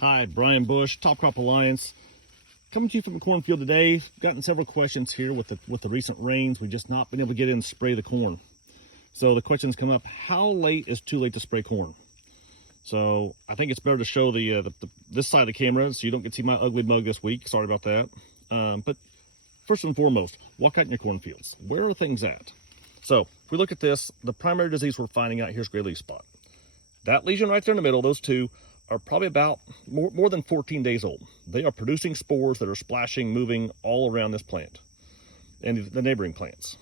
Hi, Brian Bush, Top Crop Alliance. Coming to you from the cornfield today. Gotten several questions here with the recent rains. We've just not been able to get in and spray the corn. So the questions come up, how late is too late to spray corn? So I think it's better to show this side of the camera so you don't get to see my ugly mug this week. Sorry about that. But first and foremost, walk out in your cornfields. Where are things at? So if we look at this, the primary disease we're finding out here is gray leaf spot. That lesion right there in the middle, those two, are probably about more than 14 days old. They are producing spores that are splashing, moving all around this plant and the neighboring plants.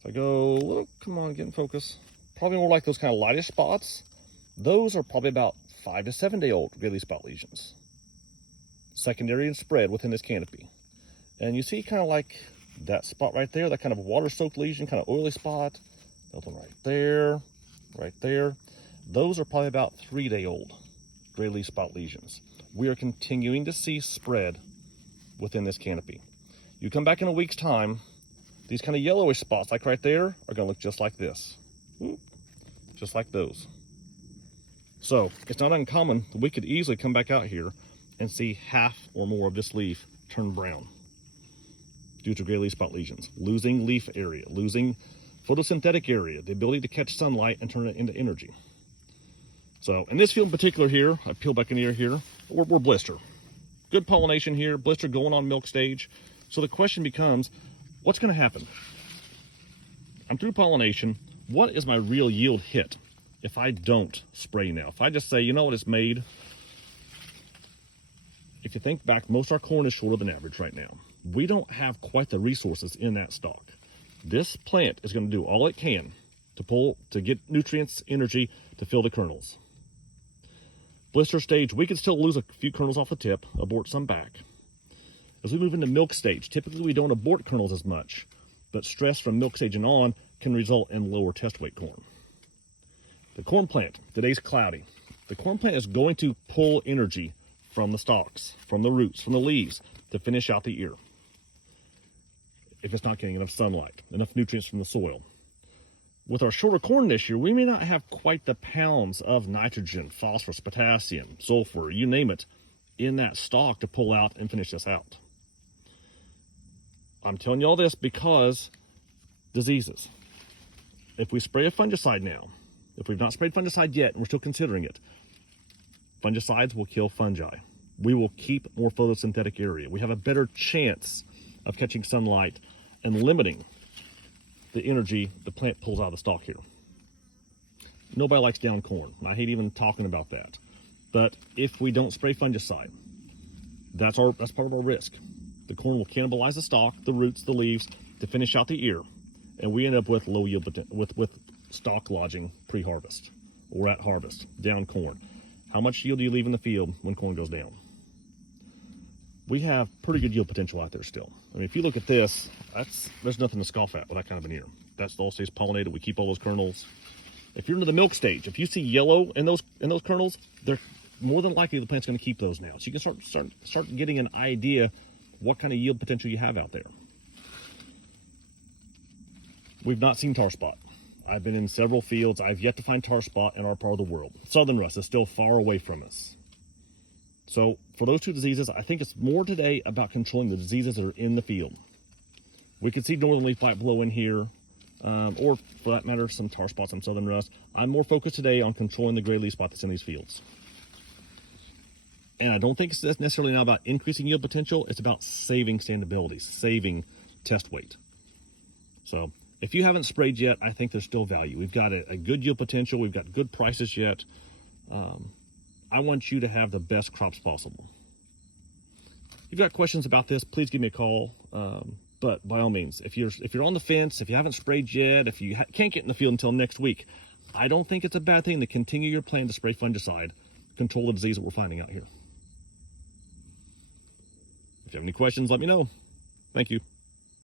If I go a little, come on, get in focus. Probably more like those kind of lightish spots. Those are probably about 5 to 7 day old gray leaf spot lesions. Secondary and spread within this canopy. And you see kind of like that spot right there, that kind of water-soaked lesion, kind of oily spot. Another one right there. Those are probably about 3 day old gray leaf spot lesions. We are continuing to see spread within this canopy. You come back in a week's time, these kind of yellowish spots like right there are gonna look just like this. Just like those. So it's not uncommon that we could easily come back out here and see half or more of this leaf turn brown due to gray leaf spot lesions, losing leaf area, losing photosynthetic area, the ability to catch sunlight and turn it into energy. So in this field in particular here, I peel back in here, we're blister. Good pollination here, blister going on milk stage. So the question becomes, what's gonna happen? I'm through pollination. What is my real yield hit if I don't spray now? If I just say, you know what, it's made. If you think back, most of our corn is shorter than average right now. We don't have quite the resources in that stalk. This plant is gonna do all it can to get nutrients, energy, to fill the kernels. Blister stage, we can still lose a few kernels off the tip, abort some back. As we move into milk stage, typically we don't abort kernels as much, but stress from milk stage and on can result in lower test weight corn. The corn plant, today's cloudy. The corn plant is going to pull energy from the stalks, from the roots, from the leaves to finish out the ear. If it's not getting enough sunlight, enough nutrients from the soil. With our shorter corn this year, we may not have quite the pounds of nitrogen, phosphorus, potassium, sulfur, you name it, in that stalk to pull out and finish this out. I'm telling you all this because diseases. If we spray a fungicide now, if we've not sprayed fungicide yet and we're still considering it, fungicides will kill fungi. We will keep more photosynthetic area. We have a better chance of catching sunlight and limiting the energy the plant pulls out of the stalk here. Nobody likes down corn. I hate even talking about that. But if we don't spray fungicide, that's part of our risk. The corn will cannibalize the stalk, the roots, the leaves to finish out the ear, and we end up with low yield with stalk lodging pre-harvest or at harvest, down corn. How much yield do you leave in the field when corn goes down? We have pretty good yield potential out there still. I mean, if you look at this, there's nothing to scoff at with that kind of an ear. That's the all stays pollinated. We keep all those kernels. If you're into the milk stage, if you see yellow in those kernels, they're more than likely the plant's going to keep those now. So you can start getting an idea what kind of yield potential you have out there. We've not seen tar spot. I've been in several fields. I've yet to find tar spot in our part of the world. Southern rust is still far away from us. So for those two diseases, I think it's more today about controlling the diseases that are in the field. We could see northern leaf blight blow in here, or for that matter, some tar spots on southern rust. I'm more focused today on controlling the gray leaf spot that's in these fields. And I don't think it's necessarily now about increasing yield potential. It's about saving standability, saving test weight. So if you haven't sprayed yet, I think there's still value. We've got a good yield potential. We've got good prices yet. I want you to have the best crops possible. If you've got questions about this, please give me a call. But by all means, if you're on the fence, if you haven't sprayed yet, if you can't get in the field until next week, I don't think it's a bad thing to continue your plan to spray fungicide, control the disease that we're finding out here. If you have any questions, let me know. Thank you.